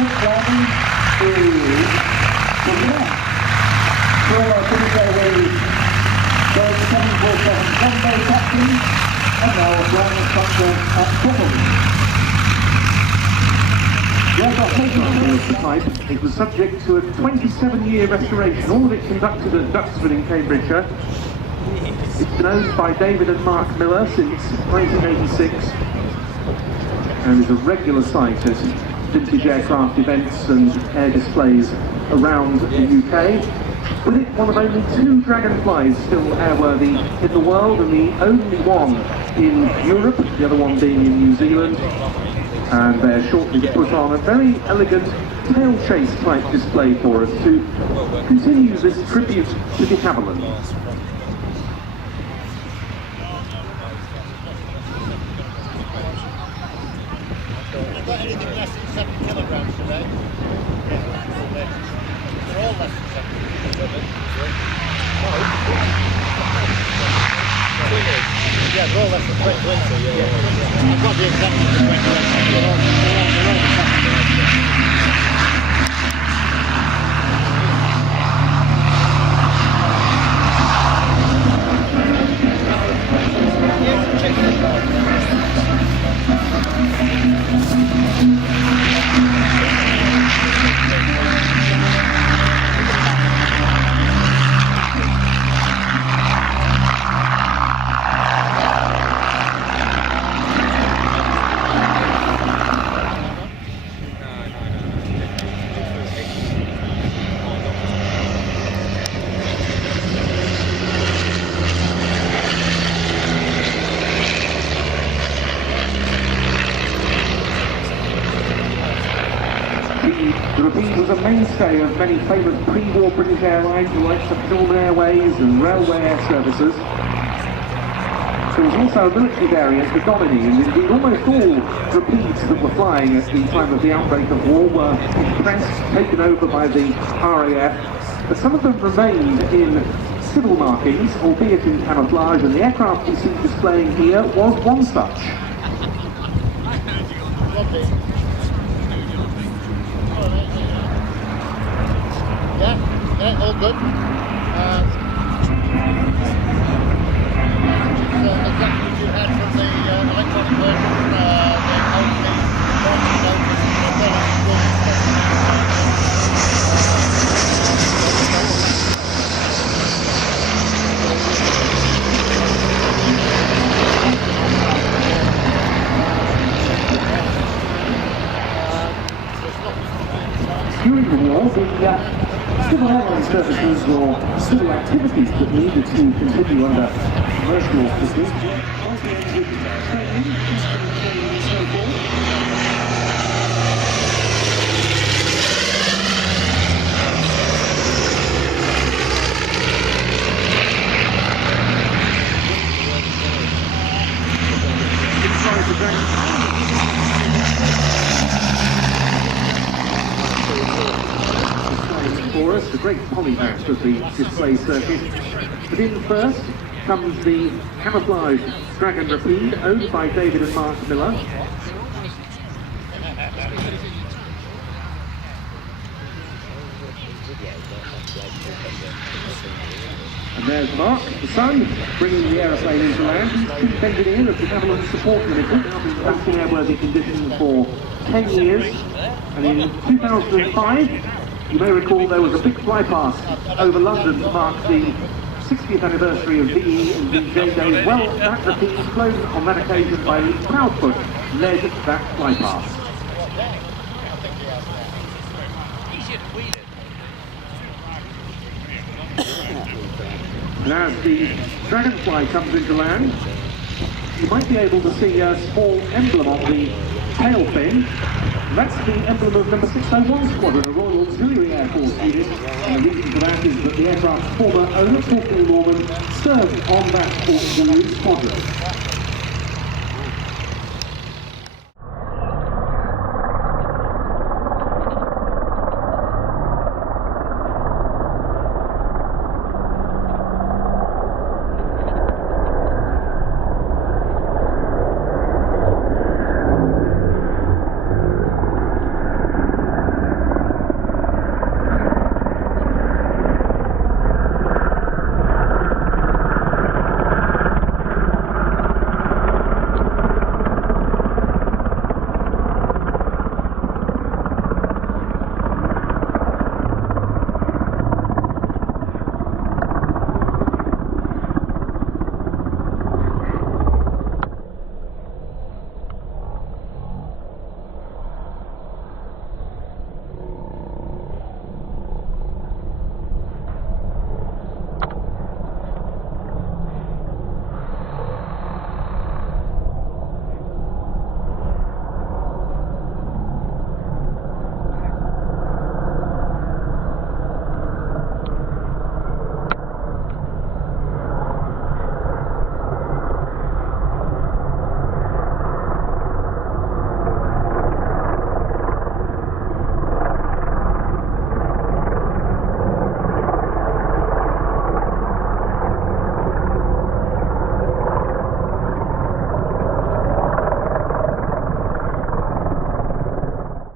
quick landing is from the left. For our British Airways, Boeing 747 Combo Captain, and now flying instructor at Shoreham. The aircraft taken on board the type, it was subject to a 27-year restoration, all of it conducted at Duxford in Cambridgeshire. It's been owned by David and Mark Miller since 1986 and is a regular sight at vintage aircraft events and air displays around the UK. With it, one of only 2 Dragonflies still airworthy in the world, and the only one in Europe, the other one being in New Zealand. And they're shortly to put on a very elegant tail chase type display for us to continue this tribute to de Havilland. Have you got anything less than 7 kilograms today? They're all less than 7 kilograms. Yeah, they're all less than 20. Yeah. I've got the exact number. The Rapide was a mainstay of many famous pre-war British airlines, the likes of Shoreham Airways and Railway Air Services. There was also a military variant, the Domini, and indeed almost all Rapides that were flying at the time of the outbreak of war were compressed, taken over by the RAF, but some of them remained in civil markings, albeit in camouflage, and the aircraft we see displaying here was one such. Yeah, all good. Exactly what you had from the electronic version, the During the war, the civil airline services or civil activities that needed to continue under commercial auspices. For us, the great polymath of the display circuit. But in first comes the camouflaged Dragon Rapide, owned by David and Mark Miller. And there's Mark, the son, bringing the aeroplane into land. He's chief engineer of the Havilland Support Limited, now been back in airworthy condition for 10 years. And in 2005, you may recall there was a big flypast over London to mark the 60th anniversary of VE and DJ Day. Well, that Rapide, flown on that occasion by Lee Proudfoot, led that flypast. And as the Dragonfly comes into land, you might be able to see a small emblem on the tail fin. That's the emblem of number 601 Squadron, a Royal Auxiliary Air Force unit, and the reason for that is that the aircraft's former owner, Paul Norman, served on that auxiliary squadron.